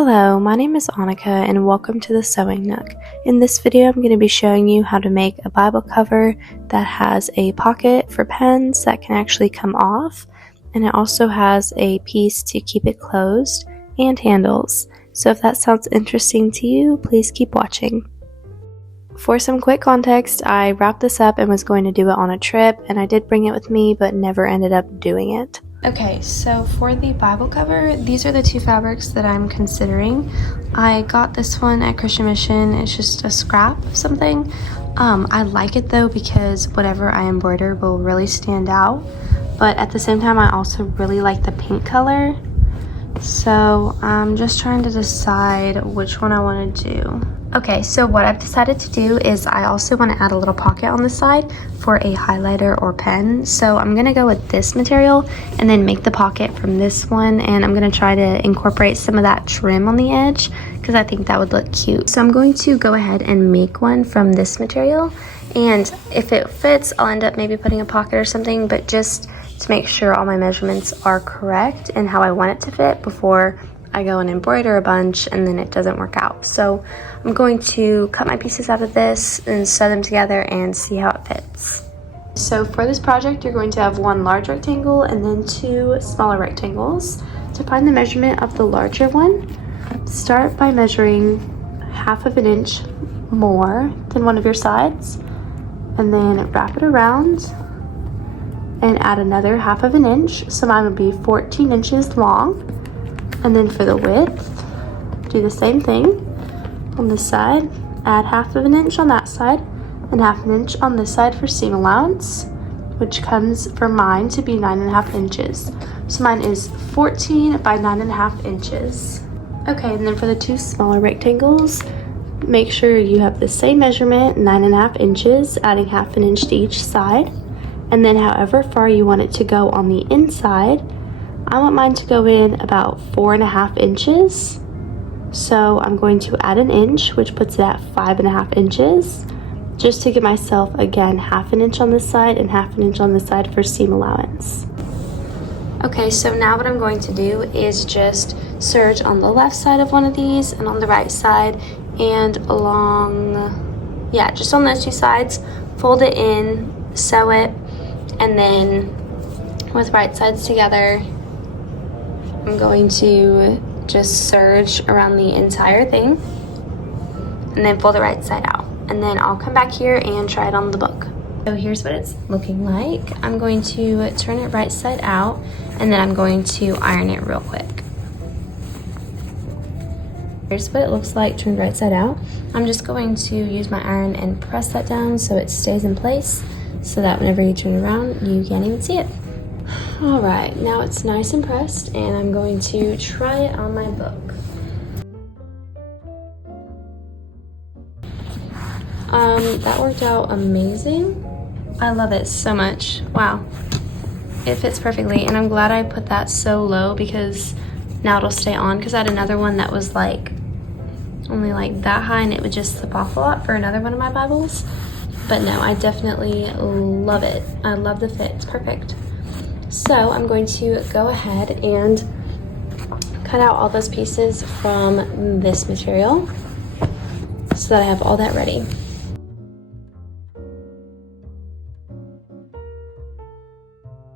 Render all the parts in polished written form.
Hello, my name is Annika and welcome to the Sewing Nook. In this video I'm going to be showing you how to make a Bible cover that has a pocket for pens that can actually come off, and it also has a piece to keep it closed and handles. So if that sounds interesting to you, please keep watching. For some quick context, I wrapped this up and was going to do it on a trip, and I did bring it with me but never ended up doing it. Okay, so for the Bible cover, these are the two fabrics that I'm considering. I got this one at Christian Mission. It's just a scrap of something. I like it though because whatever I embroider will really stand out. But at the same time, I also really like the pink color. So I'm just trying to decide which one I want to do. Okay, so what I've decided to do is I also want to add a little pocket on the side for a highlighter or pen. So I'm going to go with this material and then make the pocket from this one, and I'm going to try to incorporate some of that trim on the edge because I think that would look cute. So I'm going to go ahead and make one from this material, and if it fits, I'll end up maybe putting a pocket or something, but just to make sure all my measurements are correct and how I want it to fit before I go and embroider a bunch and then it doesn't work out. So I'm going to cut my pieces out of this and sew them together and see how it fits. So for this project, you're going to have one large rectangle and then two smaller rectangles. To find the measurement of the larger one, start by measuring 1/2 inch more than one of your sides, and then wrap it around and add another 1/2 inch. So mine would be 14 inches long. And then for the width, do the same thing on this side. Add 1/2 inch on that side and 1/2 inch on this side for seam allowance, which comes for mine to be 9.5 inches. So mine is 14 by 9.5 inches. Okay, and then for the two smaller rectangles, make sure you have the same measurement, 9.5 inches, adding 1/2 inch to each side. And then however far you want it to go on the inside, I want mine to go in about 4.5 inches. So I'm going to add an inch, which puts it at 5.5 inches, just to give myself, again, 1/2 inch on this side and 1/2 inch on this side for seam allowance. Okay, so now what I'm going to do is just serge on the left side of one of these and on the right side and along, yeah, just on those two sides, fold it in, sew it, and then with right sides together, I'm going to just serge around the entire thing and then fold the right side out. And then I'll come back here and try it on the book. So here's what it's looking like. I'm going to turn it right side out and then I'm going to iron it real quick. Here's what it looks like turned right side out. I'm just going to use my iron and press that down so it stays in place so that whenever you turn around, you can't even see it. All right, now it's nice and pressed, and I'm going to try it on my book. That worked out amazing. I love it so much. Wow, it fits perfectly, and I'm glad I put that so low because now it'll stay on, because I had another one that was like only like that high and it would just slip off a lot for another one of my Bibles. But no, I definitely love it. I love the fit, it's perfect. So I'm going to go ahead and cut out all those pieces from this material so that I have all that ready.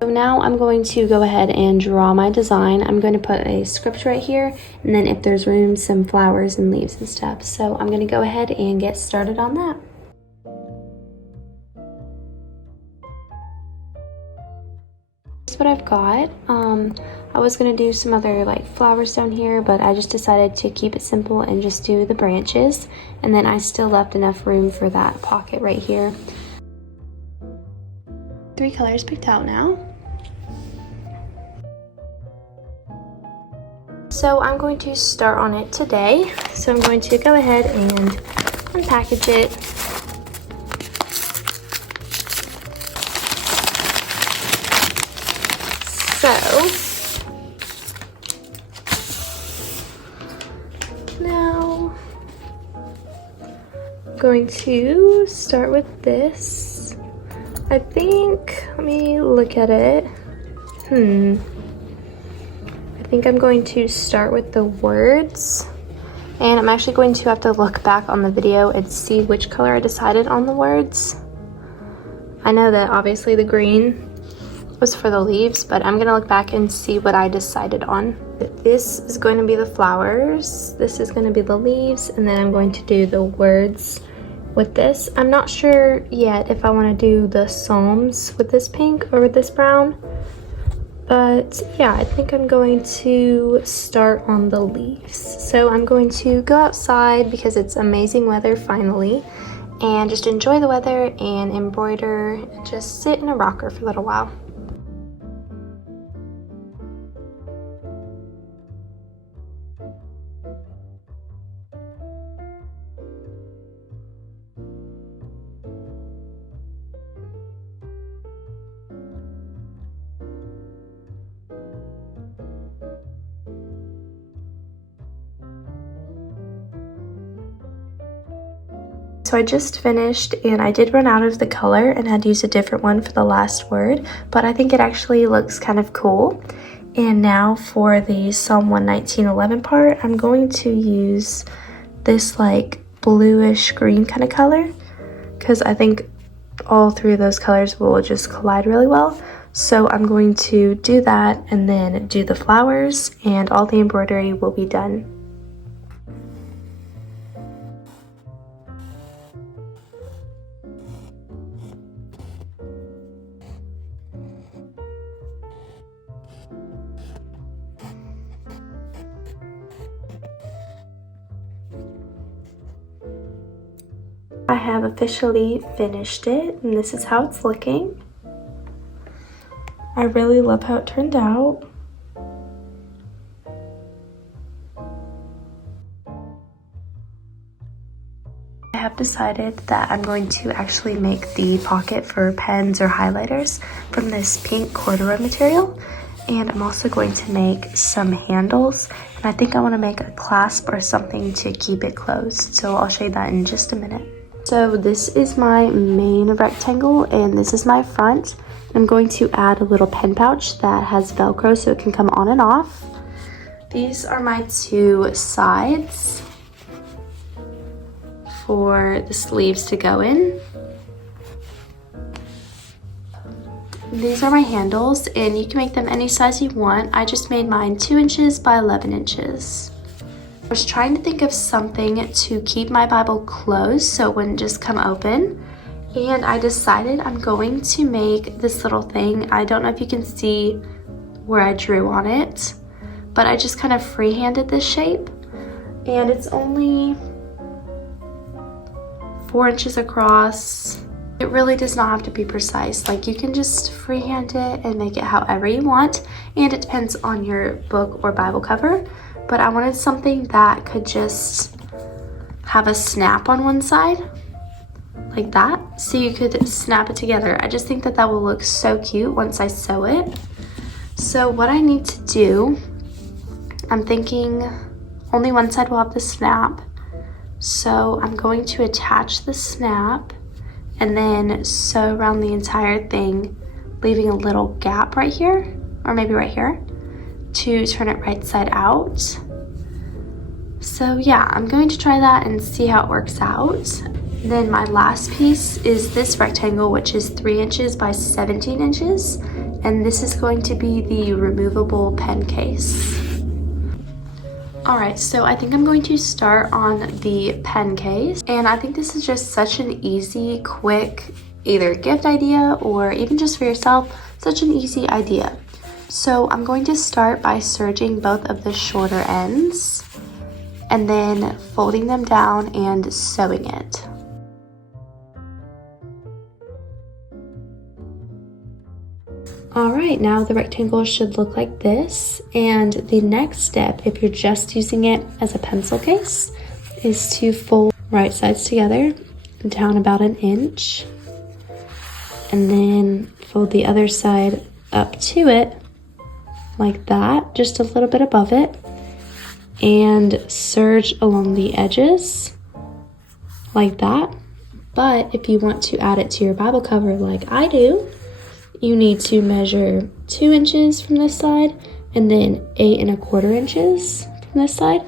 So now I'm going to go ahead and draw my design. I'm going to put a script right here, and then if there's room, some flowers and leaves and stuff. So I'm going to go ahead and get started on that. What I've got. I was gonna do some other like flowers down here, but I just decided to keep it simple and just do the branches, and then I still left enough room for that pocket right here. 3 colors picked out now. So I'm going to start on it today. So I'm going to go ahead and unpackage it. So now I'm going to start with this. I think, let me look at it. I think I'm going to start with the words. And I'm actually going to have to look back on the video and see which color I decided on the words. I know that obviously the green was for the leaves, but I'm gonna look back and see what I decided on. This is going to be the flowers, this is going to be the leaves, and then I'm going to do the words with this. I'm not sure yet if I want to do the psalms with this pink or with this brown, but yeah, I think I'm going to start on the leaves. So I'm going to go outside because it's amazing weather finally, and just enjoy the weather and embroider and just sit in a rocker for a little while. So I just finished, and I did run out of the color and had to use a different one for the last word, but I think it actually looks kind of cool. And now for the Psalm 119:11 part, I'm going to use this like bluish green kind of color, because I think all three of those colors will just collide really well. So I'm going to do that and then do the flowers, and all the embroidery will be done. I have officially finished it, and this is how it's looking. I really love how it turned out. I have decided that I'm going to actually make the pocket for pens or highlighters from this pink corduroy material, and I'm also going to make some handles, and I think I want to make a clasp or something to keep it closed, so I'll show you that in just a minute. So this is my main rectangle, and this is my front. I'm going to add a little pen pouch that has Velcro so it can come on and off. These are my two sides for the sleeves to go in. These are my handles, and you can make them any size you want. I just made mine 2 inches by 11 inches. I was trying to think of something to keep my Bible closed so it wouldn't just come open, and I decided I'm going to make this little thing. I don't know if you can see where I drew on it, but I just kind of freehanded this shape, and it's only 4 inches across. It really does not have to be precise. Like, you can just freehand it and make it however you want, and it depends on your book or Bible cover. But I wanted something that could just have a snap on one side, like that, so you could snap it together. I just think that that will look so cute once I sew it. So what I need to do, I'm thinking only one side will have the snap. So I'm going to attach the snap and then sew around the entire thing, leaving a little gap right here, or maybe right here, to turn it right side out. So yeah, I'm going to try that and see how it works out. Then my last piece is this rectangle, which is 3 inches by 17 inches, and this is going to be the removable pen case. Alright, so I think I'm going to start on the pen case, and I think this is just such an easy, quick, either gift idea or even just for yourself, such an easy idea. So I'm going to start by serging both of the shorter ends and then folding them down and sewing it. Alright, now the rectangle should look like this, and the next step, if you're just using it as a pencil case, is to fold right sides together down about 1 inch, and then fold the other side up to it like that, just a little bit above it, and serge along the edges like that. But if you want to add it to your Bible cover like I do, you need to measure 2 inches from this side and then 8¼ inches from this side,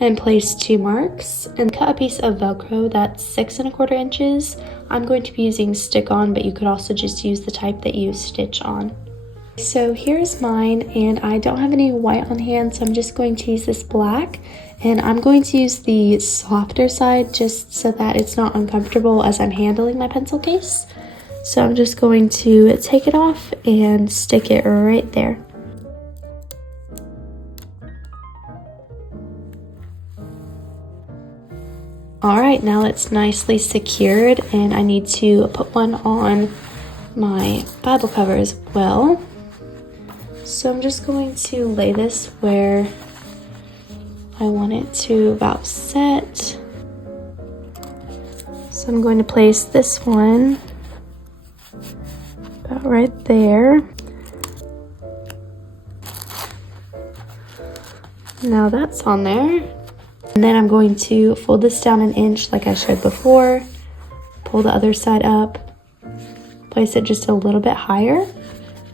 and place 2 marks and cut a piece of Velcro that's 6¼ inches. I'm going to be using stick-on, but you could also just use the type that you stitch on. So here's mine, and I don't have any white on hand, so I'm just going to use this black, and I'm going to use the softer side just so that it's not uncomfortable as I'm handling my pencil case. So I'm just going to take it off and stick it right there. Alright, now it's nicely secured, and I need to put one on my Bible cover as well. So I'm just going to lay this where I want it to about set. So I'm going to place this one about right there. Now that's on there. And then I'm going to fold this down 1 inch like I showed before, pull the other side up, place it just a little bit higher,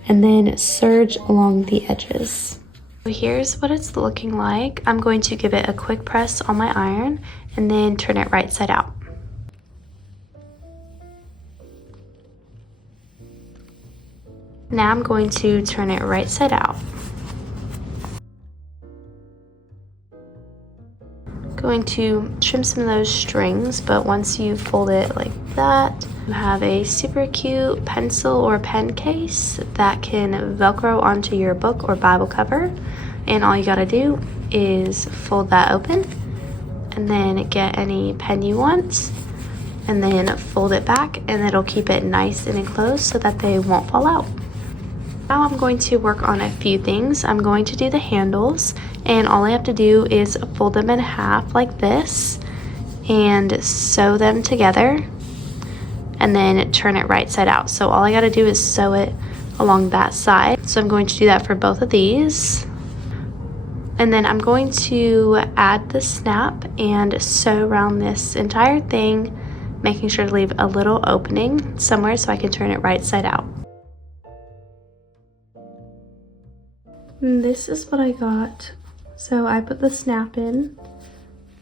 and then serge along the edges. So here's what it's looking like. I'm going to give it a quick press on my iron and then turn it right side out. Now I'm going to turn it right side out. Going to trim some of those strings, but once you fold it like that, you have a super cute pencil or pen case that can Velcro onto your book or Bible cover. And all you gotta do is fold that open and then get any pen you want and then fold it back, and it'll keep it nice and enclosed so that they won't fall out. Now I'm going to work on a few things. I'm going to do the handles, and all I have to do is fold them in half like this and sew them together and then turn it right side out. So all I got to do is sew it along that side. So I'm going to do that for both of these. And then I'm going to add the snap and sew around this entire thing, making sure to leave a little opening somewhere so I can turn it right side out. And this is what I got. So I put the snap in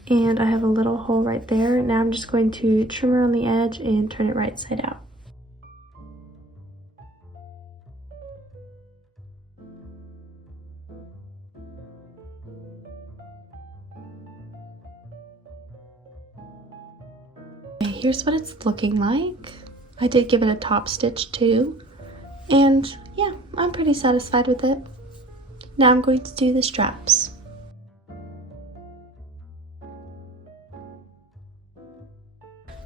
and I have a little hole right there. Now I'm just going to trim around the edge and turn it right side out. Okay, here's what it's looking like. I did give it a top stitch too, and yeah, I'm pretty satisfied with it. Now I'm going to do the straps.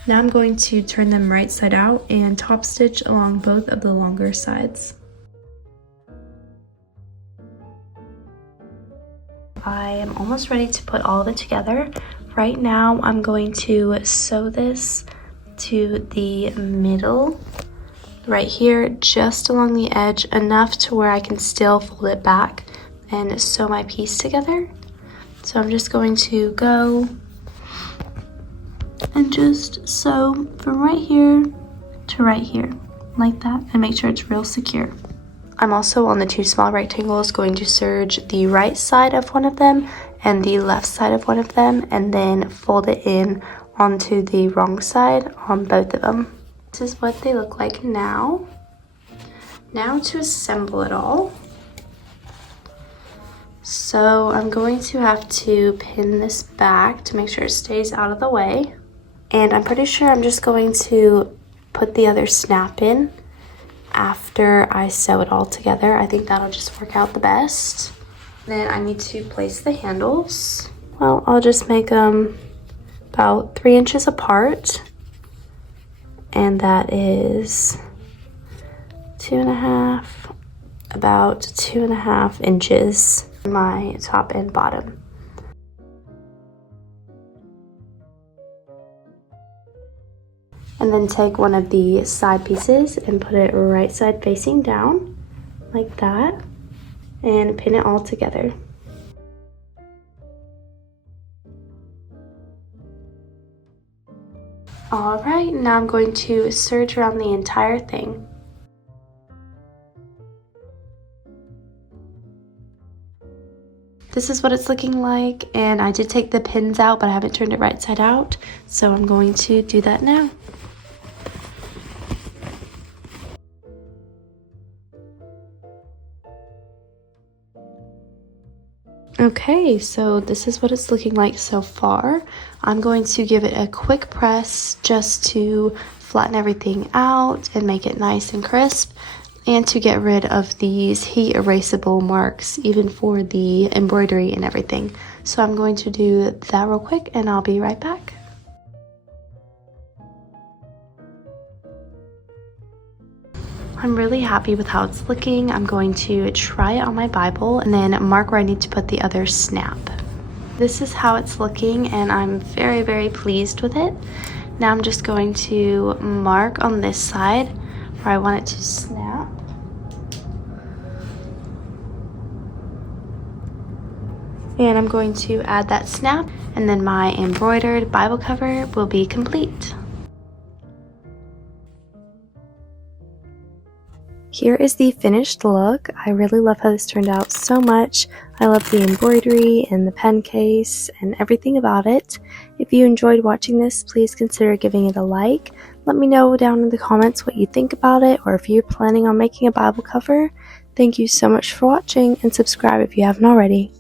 Now I'm going to turn them right side out and top stitch along both of the longer sides. I am almost ready to put all of it together. Right now I'm going to sew this to the middle right here, just along the edge, enough to where I can still fold it back and sew my piece together. So I'm just going to go and just sew from right here to right here, like that, and make sure it's real secure. I'm also on the 2 small rectangles going to serge the right side of one of them and the left side of one of them, and then fold it in onto the wrong side on both of them. This is what they look like now. Now to assemble it all. So I'm going to have to pin this back to make sure it stays out of the way. And I'm pretty sure I'm just going to put the other snap in after I sew it all together. I think that'll just work out the best. Then I need to place the handles. Well, I'll just make them about 3 inches apart. And that is 2.5, about 2.5 inches, my top and bottom. And then take one of the side pieces and put it right side facing down, like that, and pin it all together. Alright, now I'm going to serge around the entire thing. This is what it's looking like, and I did take the pins out, but I haven't turned it right side out, so I'm going to do that now. Okay, so this is what it's looking like so far. I'm going to give it a quick press just to flatten everything out and make it nice and crisp, and to get rid of these heat erasable marks, even for the embroidery and everything. So I'm going to do that real quick and I'll be right back. I'm really happy with how it's looking. I'm going to try it on my Bible and then mark where I need to put the other snap. This is how it's looking, and I'm very, very pleased with it. Now I'm just going to mark on this side where I want it to snap. And I'm going to add that snap, and then my embroidered Bible cover will be complete. Here is the finished look. I really love how this turned out so much. I love the embroidery and the pen case and everything about it. If you enjoyed watching this, please consider giving it a like. Let me know down in the comments what you think about it, or if you're planning on making a Bible cover. Thank you so much for watching, and subscribe if you haven't already.